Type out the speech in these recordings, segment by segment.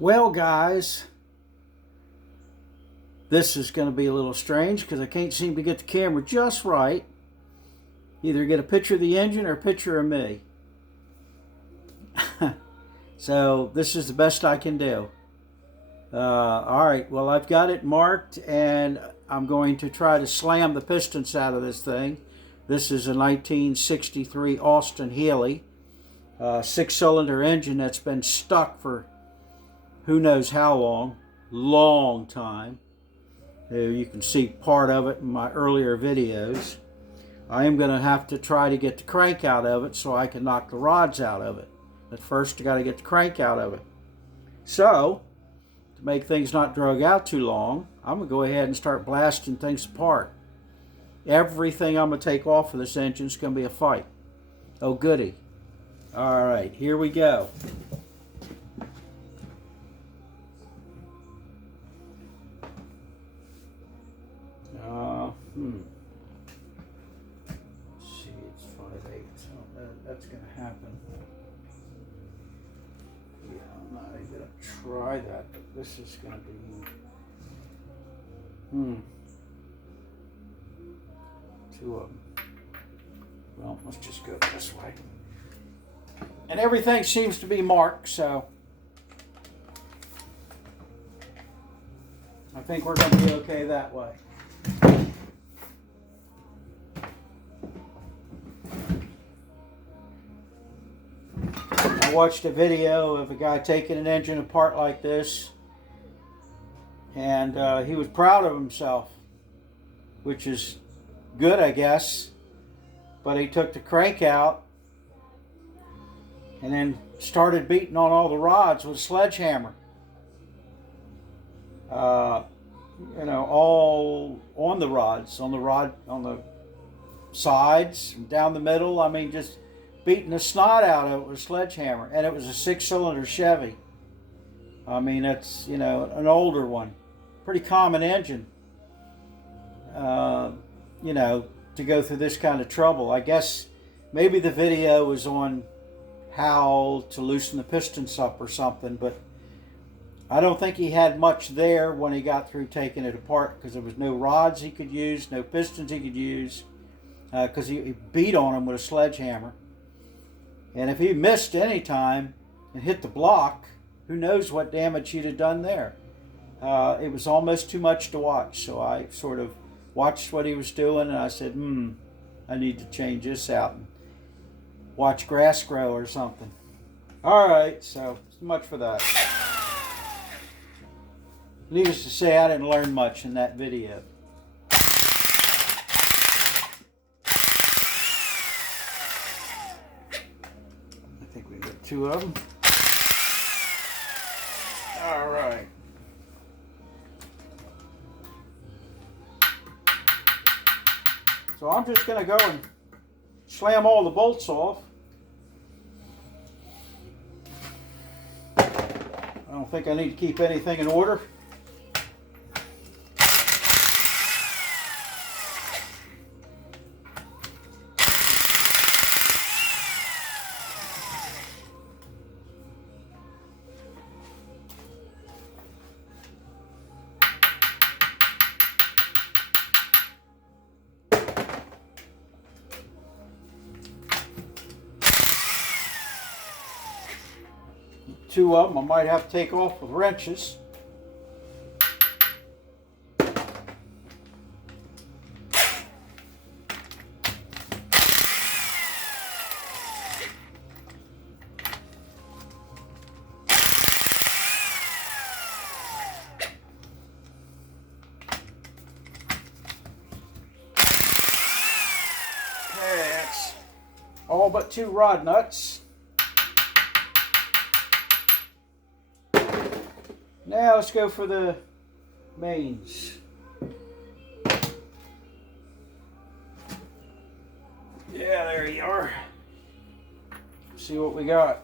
Well, guys, this is going to be a little strange because I can't seem to get the camera just right. Either get a picture of the engine or a picture of me. So this is the best I can do. All right, well, I've got it marked and I'm going to try to slam the pistons out of this thing. This is a 1963 Austin Healey 6-cylinder engine that's been stuck for who knows how long time. You can see part of it in my earlier videos. I am going to have to try to get the crank out of it so I can knock the rods out of it. But first I got to get the crank out of it. So, to make things not drag out too long, I'm going to go ahead and start blasting things apart. Everything I'm going to take off of this engine is going to be a fight. Oh goody. Alright, here we go. Let's see, it's 5/8, so that's going to happen. Yeah, I'm not even going to try that, but this is going to be, two of them. Well, let's just go this way. And everything seems to be marked, so I think we're going to be okay that way. I watched a video of a guy taking an engine apart like this, and he was proud of himself, which is good, I guess. But he took the crank out and then started beating on all the rods with a sledgehammer. All on the rods, on the sides, and down the middle. I mean, just beating the snot out of it with a sledgehammer. And it was a 6-cylinder Chevy. I mean, it's, an older one. Pretty common engine, to go through this kind of trouble. I guess maybe the video was on how to loosen the pistons up or something, but I don't think he had much there when he got through taking it apart, because there was no rods he could use, no pistons he could use, because he beat on them with a sledgehammer. And if he missed any time and hit the block, who knows what damage he'd have done there. It was almost too much to watch, so I sort of watched what he was doing, and I said, I need to change this out and watch grass grow or something. Alright, so much for that. Needless to say, I didn't learn much in that video. I think we got 2 of them. Alright. So I'm just going to go and slam all the bolts off. I don't think I need to keep anything in order. Two of them I might have to take off with wrenches. Okay, that's all but 2 rod nuts. Now let's go for the mains. Yeah, there you are. See what we got.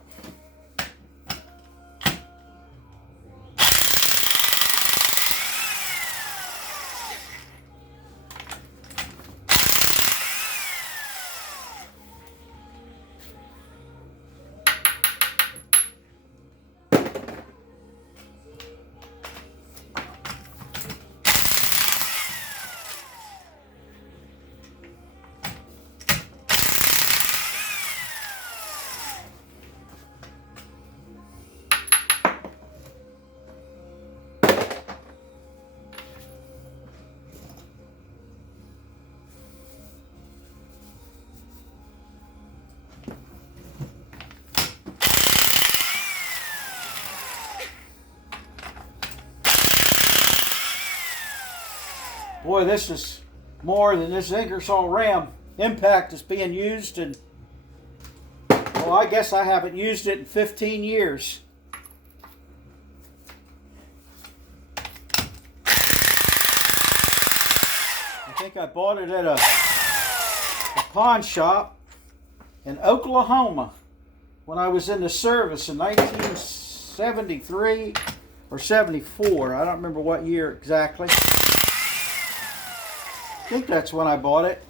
Boy, this is more than this Ingersoll Ram impact is being used, and well, I guess I haven't used it in 15 years. I think I bought it at a pawn shop in Oklahoma when I was in the service in 1973 or 74. I don't remember what year exactly. I think that's when I bought it.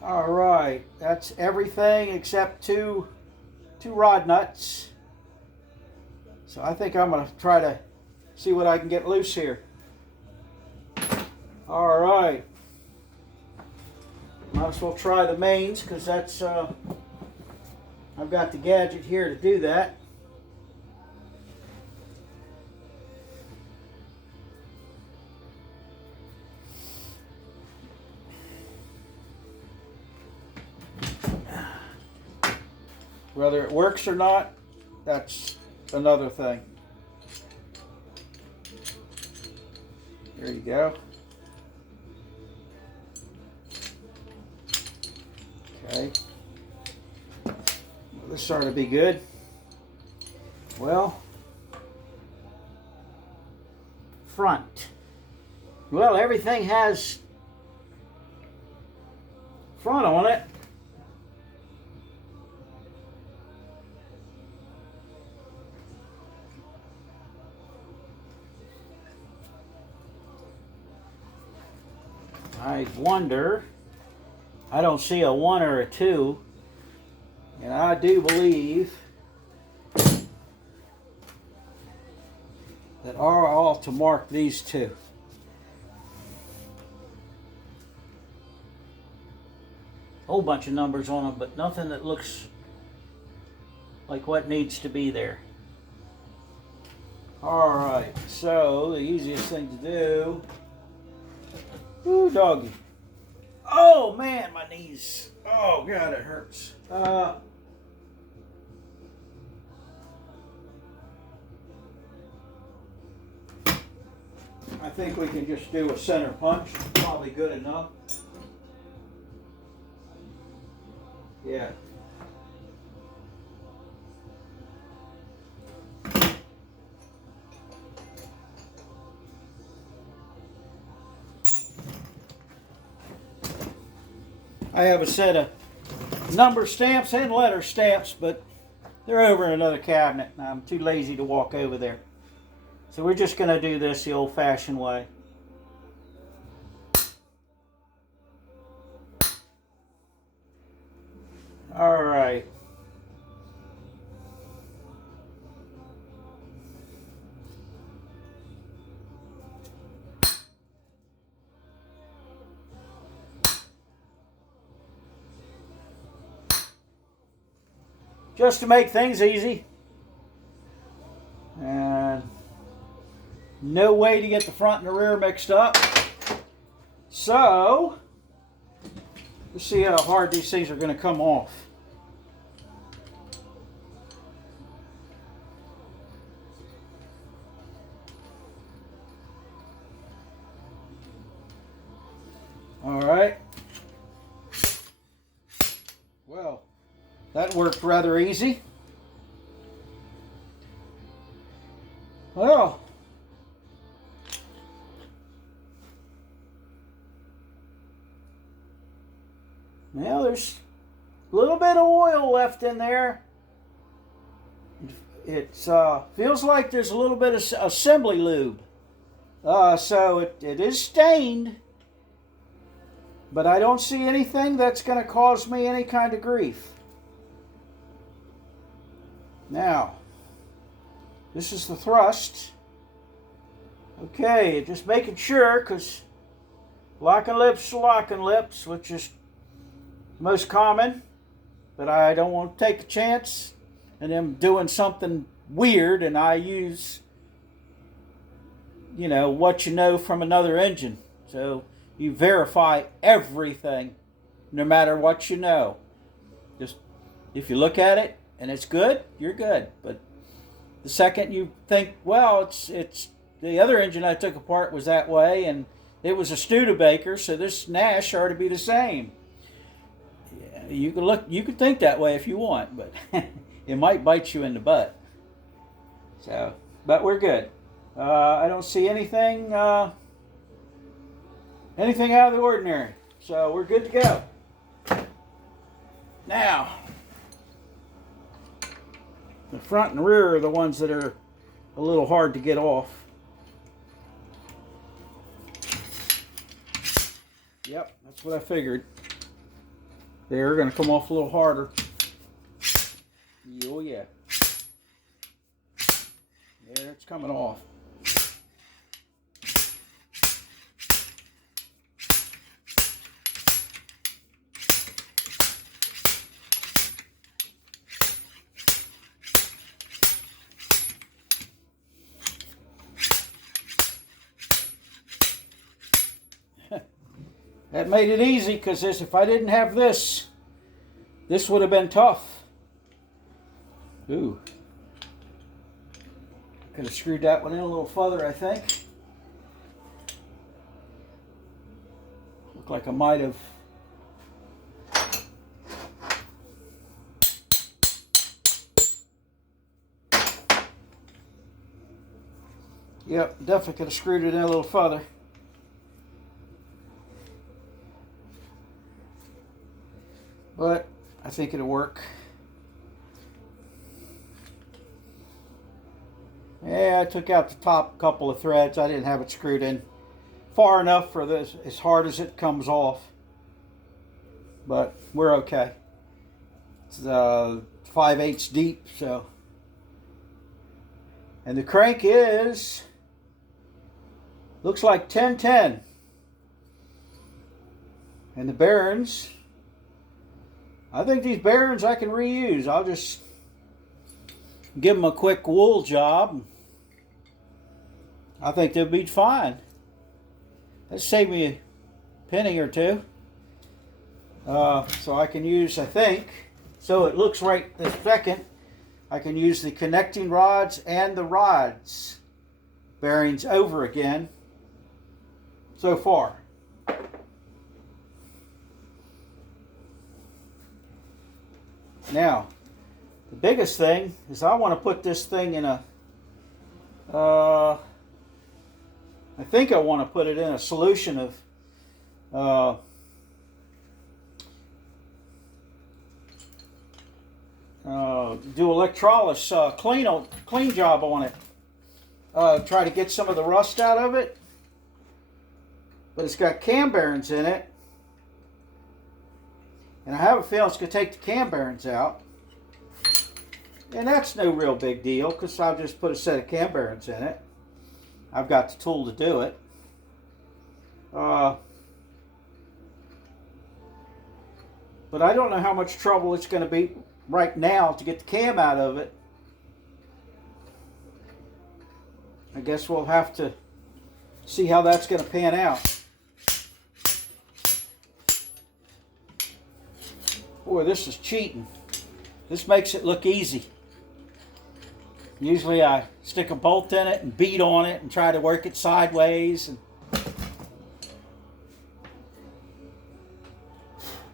All right, that's everything except two rod nuts. So I think I'm going to try to see what I can get loose here. All right. Might as well try the mains because that's I've got the gadget here to do that. Whether it works or not, that's another thing. There you go. Okay. Well, this ought to be good. Well, front. Well, everything has front on it. I wonder, I don't see a 1 or a 2, and I do believe that I ought to mark these two. Whole bunch of numbers on them, but nothing that looks like what needs to be there. Alright, so the easiest thing to do. Ooh, doggy. Oh, man, my knees. Oh, God, it hurts. I think we can just do a center punch. Probably good enough. Yeah. I have a set of number stamps and letter stamps, but they're over in another cabinet, and I'm too lazy to walk over there. So we're just going to do this the old-fashioned way. All right. Just to make things easy. And no way to get the front and the rear mixed up. So, let's see how hard these things are going to come off. All right. Well, that worked rather easy. Well, now there's a little bit of oil left in there. It feels like there's a little bit of assembly lube. So it is stained, but I don't see anything that's going to cause me any kind of grief. Now, this is the thrust. Okay, just making sure, because locking lips, which is most common, but I don't want to take a chance and them doing something weird, and I use, you know, what you know from another engine. So you verify everything, no matter what you know. Just, if you look at it and it's good, you're good. But the second you think, well, it's the other engine I took apart was that way, and it was a Studebaker, so this Nash ought to be the same. Yeah, you can think that way if you want, but it might bite you in the butt. So, but we're good. I don't see anything out of the ordinary, so we're good to go. Now, the front and rear are the ones that are a little hard to get off. Yep, that's what I figured. They're going to come off a little harder. Oh yeah. Yeah, it's coming off. That made it easy, because if I didn't have this would have been tough. Ooh. Could have screwed that one in a little further, I think. Looked like I might have. Yep, definitely could have screwed it in a little further. But I think it'll work. Yeah, I took out the top couple of threads. I didn't have it screwed in far enough for this, as hard as it comes off. But we're okay. It's 5/8 deep, so. And the crank is, looks like 1010. And the bearings, I think these bearings I can reuse. I'll just give them a quick wool job. I think they'll be fine. That saved me a penny or two. So I can use, I think, so it looks right this second, I can use the connecting rods and the rods bearings over again so far. Now, the biggest thing is I want to put this thing in a, I think I want to put it in a solution of, do electrolysis, clean job on it. Try to get some of the rust out of it. But it's got cam bearings in it. And I have a feeling it's going to take the cam bearings out. And that's no real big deal, because I'll just put a set of cam bearings in it. I've got the tool to do it. But I don't know how much trouble it's going to be right now to get the cam out of it. I guess we'll have to see how that's going to pan out. Boy, this is cheating. This makes it look easy. Usually I stick a bolt in it and beat on it and try to work it sideways. And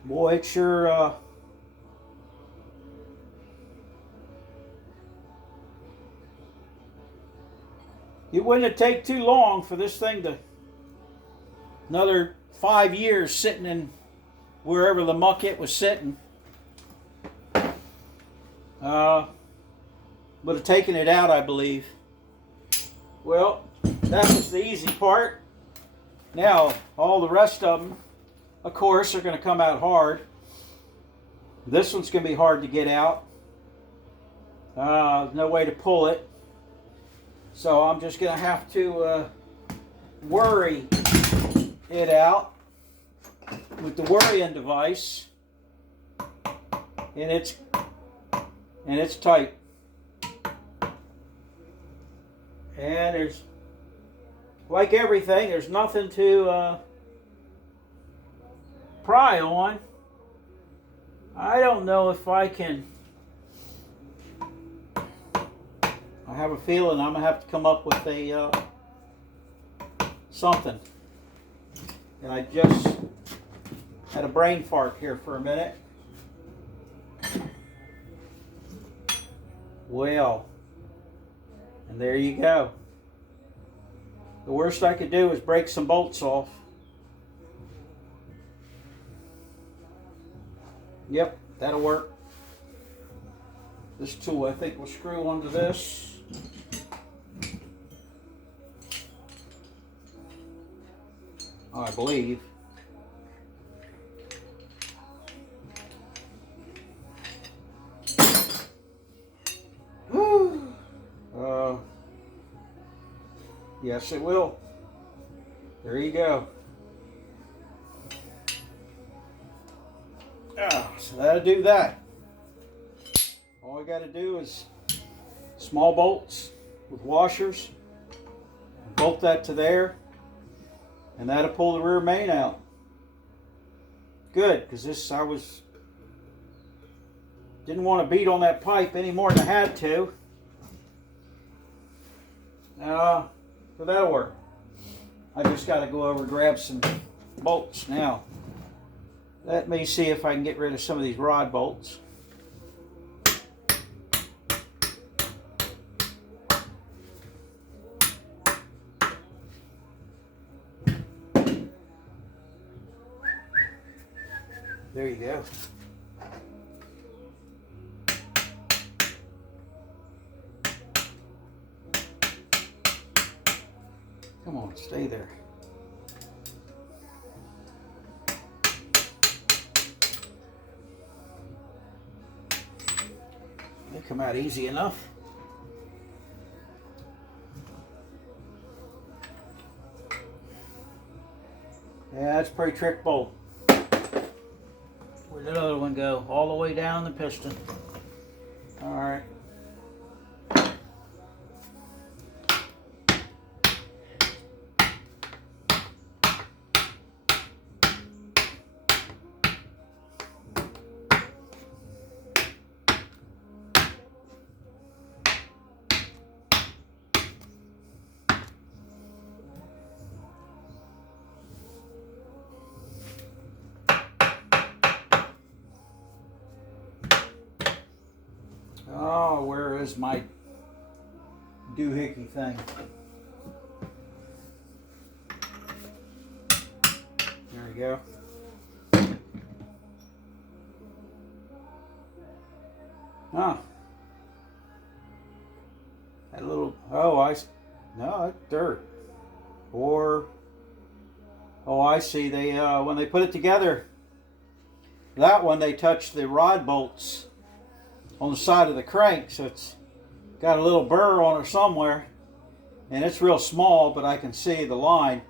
boy, it sure it wouldn't take too long for this thing to, another 5 years sitting in wherever the muck it was sitting. Would have taken it out, I believe. Well, that was the easy part. Now, all the rest of them, of course, are going to come out hard. This one's going to be hard to get out. No way to pull it. So I'm just going to have to worry it out with the worrying device. And it's tight. And there's, like everything, there's nothing to pry on. I don't know if I can. I have a feeling I'm going to have to come up with a something. And I just had a brain fart here for a minute. Well, and there you go. The worst I could do is break some bolts off. Yep, that'll work. This tool, I think, will screw onto this. I believe. Yes, it will. There you go. So that'll do that. All I got to do is small bolts with washers, bolt that to there, and that'll pull the rear main out. Good, because this didn't want to beat on that pipe any more than I had to. So that'll work. I just got to go over and grab some bolts now. Let me see if I can get rid of some of these rod bolts. There you go. Come on, stay there. They come out easy enough. Yeah, that's a pretty trick bolt. Where'd that other one go? All the way down the piston. All right. Oh, where is my doohickey thing? There we go. Huh. That little, no, it's dirt. Or, oh, I see, they, when they put it together, that one, they touched the rod bolts on the side of the crank, so it's got a little burr on it somewhere, and it's real small, but I can see the line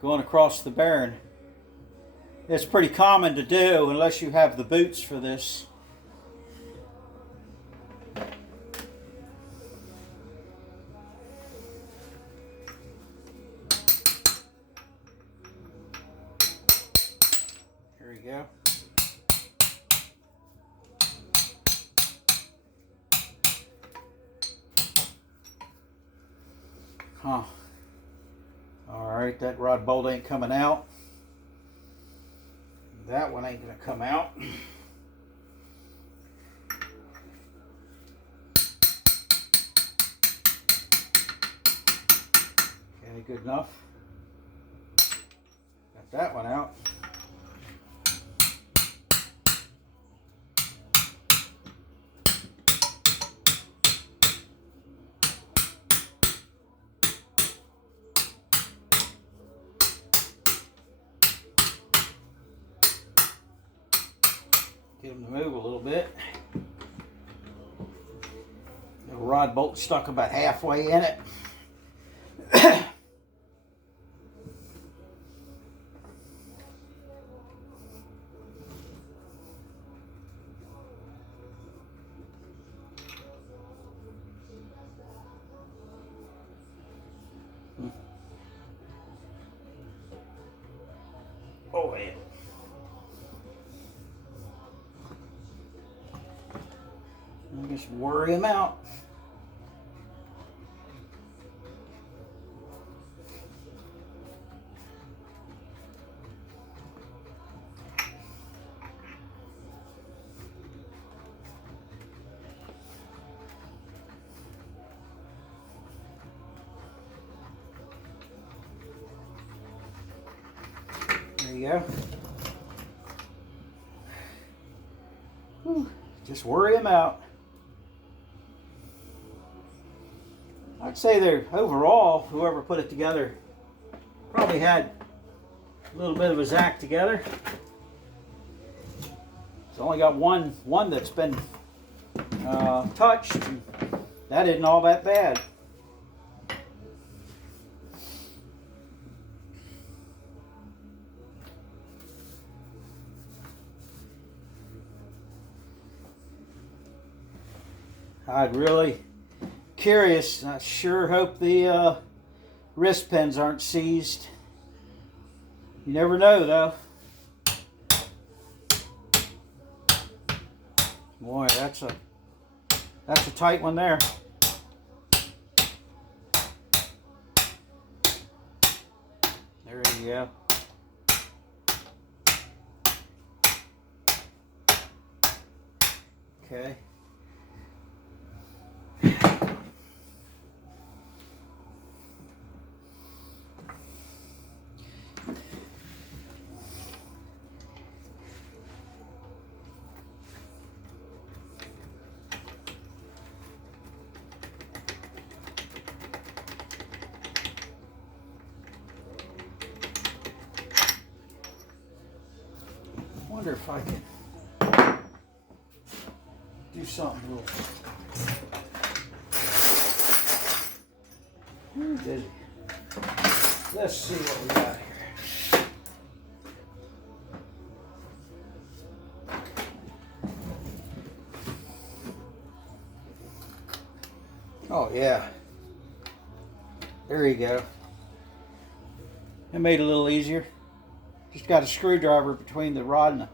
going across the bearing. It's pretty common to do unless you have the boots for this. There you go. Huh. Alright, that rod bolt ain't coming out. That one ain't going to come out. Okay, good enough. Got that one out. Get them to move a little bit. The rod bolt stuck about halfway in it. Oh, yeah. I'll just worry him out. you go. Whew. Just worry them out. I'd say they're overall, whoever put it together probably had a little bit of his act together. It's only got one that's been touched. And that isn't all that bad. I'd really curious. I sure hope the wrist pins aren't seized. You never know, though. Boy, that's a tight one there. There you go. Okay. I wonder if I can do something a little. Who did it? Let's see what we got here. Oh yeah. There you go. It made it a little easier. Just got a screwdriver between the rod and that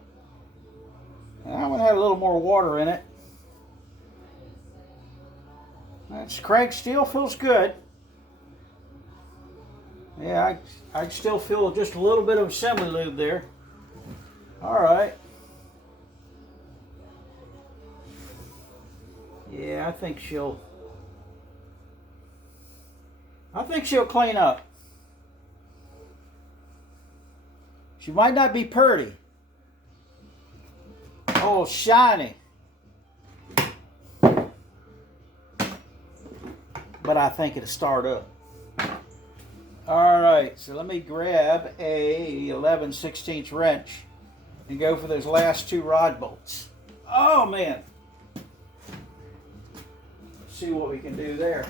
one had a little more water in it. That's crank steel, feels good. Yeah, I still feel just a little bit of assembly lube there. All right. Yeah, I think she'll clean up. She might not be pretty. Oh, shiny. But I think it'll start up. All right, so let me grab a 11/16 wrench and go for those last two rod bolts. Oh, man. Let's see what we can do there.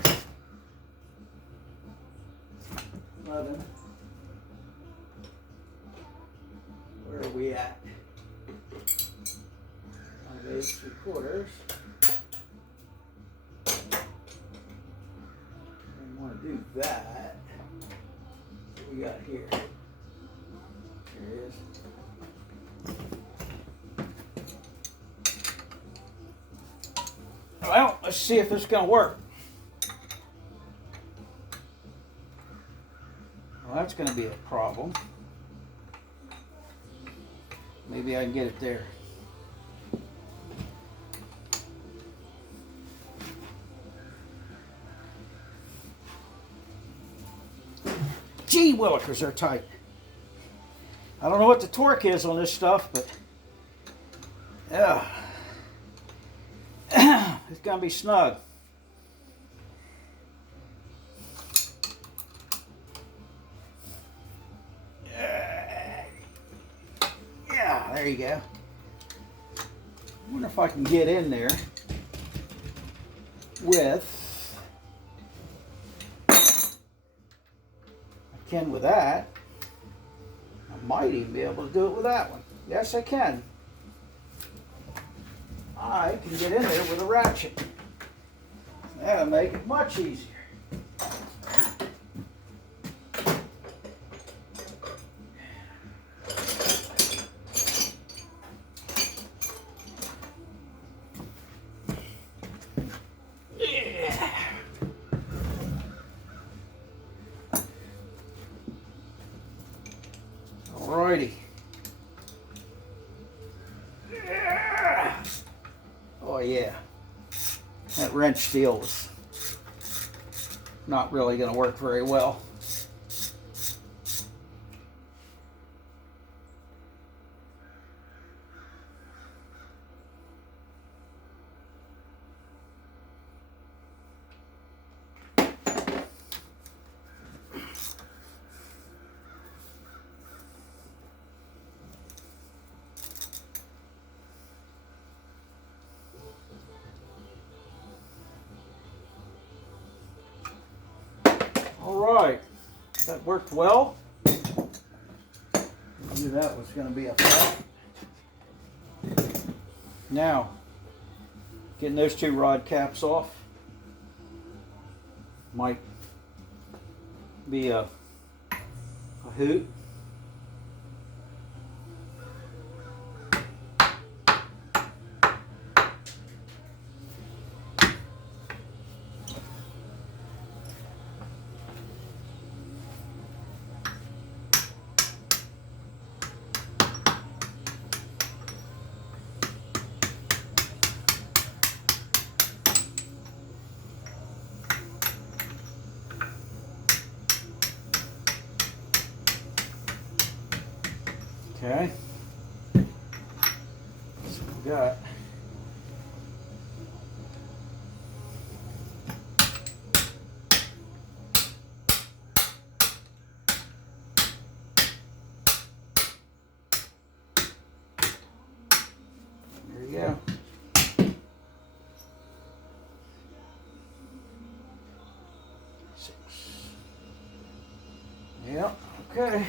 11. Where are we at? 5 8 3/4. I want to do that. What we got here? Here it is. Well, let's see if this is going to work. Well, that's going to be a problem. Maybe I can get it there. Gee willikers, they're tight. I don't know what the torque is on this stuff, but yeah, it's gonna be snug. Yeah, there you go. I wonder if I can get in there with. Can with that. I might even be able to do it with that one. Yes, I can. I can get in there with a ratchet. That'll make it much easier. Alrighty. Oh yeah. That wrench steel is not really going to work very well. right, that worked well. I knew that was going to be a fight. Now, getting those two rod caps off might be a hoot. Okay, so we got there you go. Six. Yep, okay.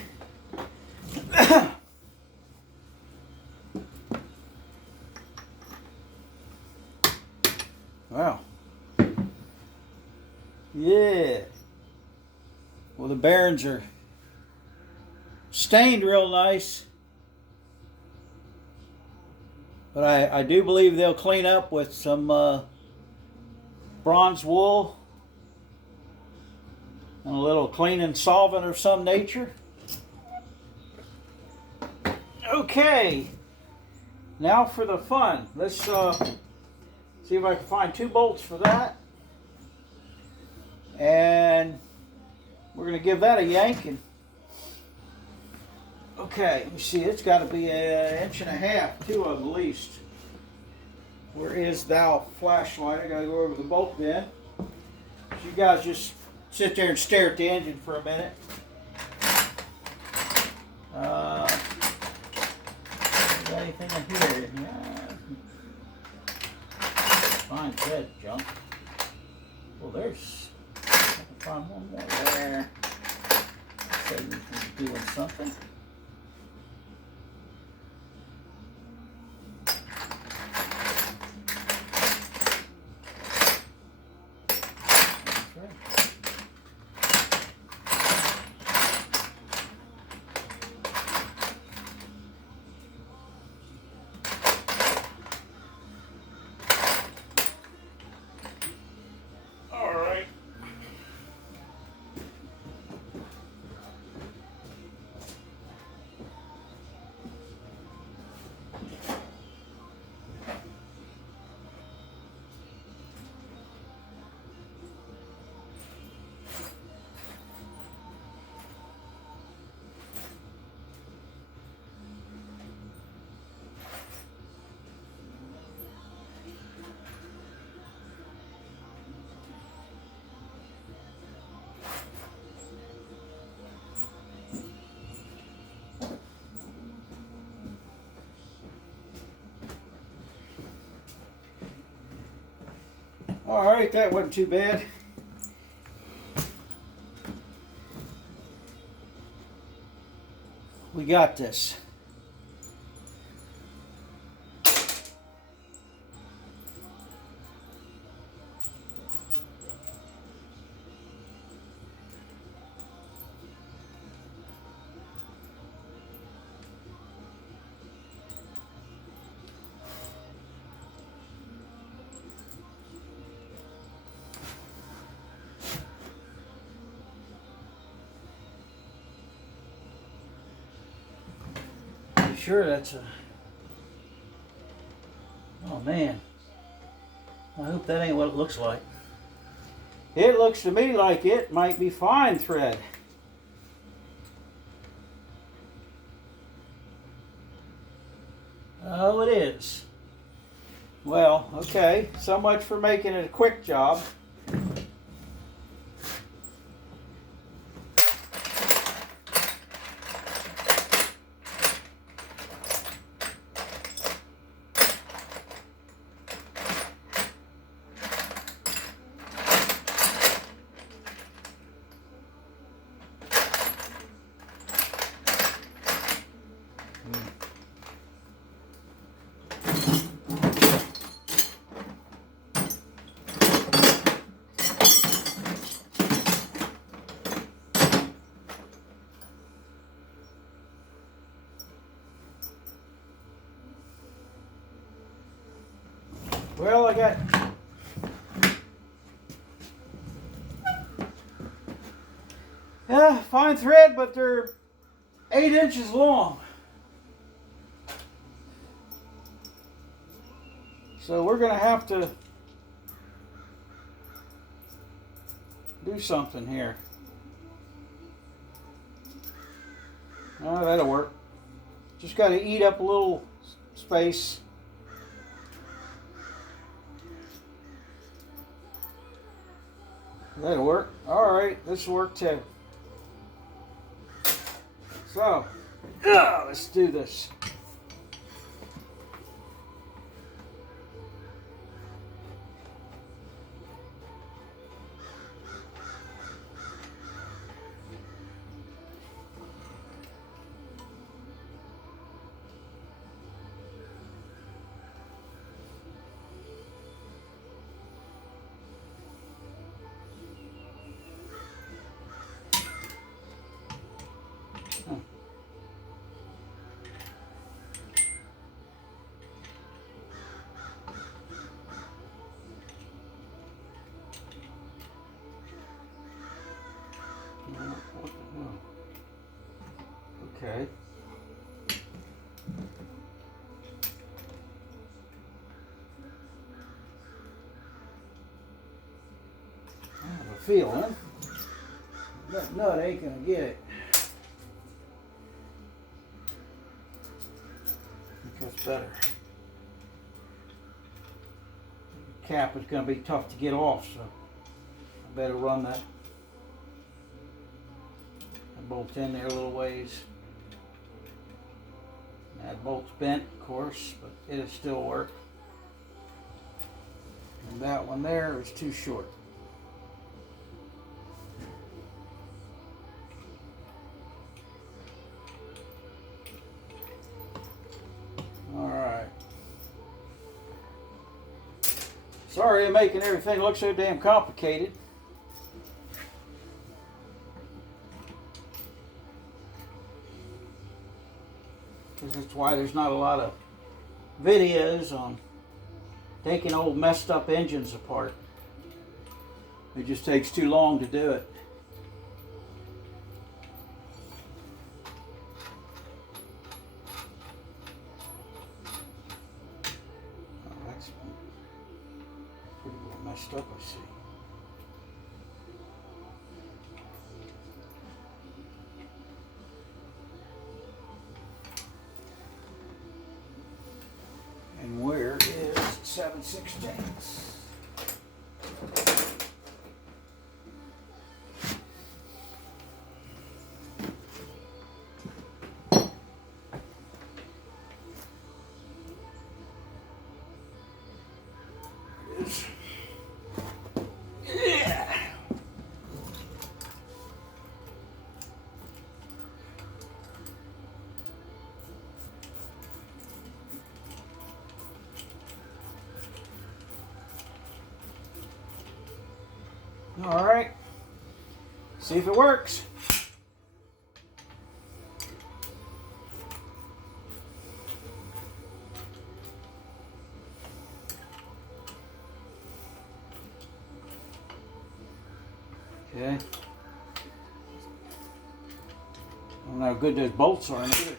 Wow. Yeah. Well, the bearings are stained real nice. But I do believe they'll clean up with some bronze wool and a little cleaning solvent of some nature. Okay. Now for the fun. Let's see if I can find 2 bolts for that. And we're going to give that a yank. And okay, let me see. It's got to be 1.5 inches, 2 of them at least. Where is thou flashlight? I got to go over the bolt bin. So you guys just sit there and stare at the engine for a minute. Is there anything in here? Find that junk. Well, there's. I can find one more there. So we're doing something. All right, that wasn't too bad. We got this. Sure, that's a. Oh man. I hope that ain't what it looks like. It looks to me like it might be fine thread. Oh, it is. Well, okay. So much for making it a quick job. Well, I got fine thread, but they're 8 inches long. So we're going to have to do something here. Oh, that'll work. Just got to eat up a little space. That'll work. All right, this will work too. So, let's do this. What the hell? Okay. I have a feeling that nut ain't gonna get it. I think that's better. The cap is gonna be tough to get off, so I better run that bolt in there a little ways. That bolt's bent, of course, but it'll still work. And that one there is too short. All right. Sorry I'm making everything look so damn complicated. That's why there's not a lot of videos on taking old messed up engines apart. It just takes too long to do it. Oh, that's pretty well messed up, I see. And where is 7/16? Yeah. All right, see if it works. Okay. I don't know how good those bolts are in here.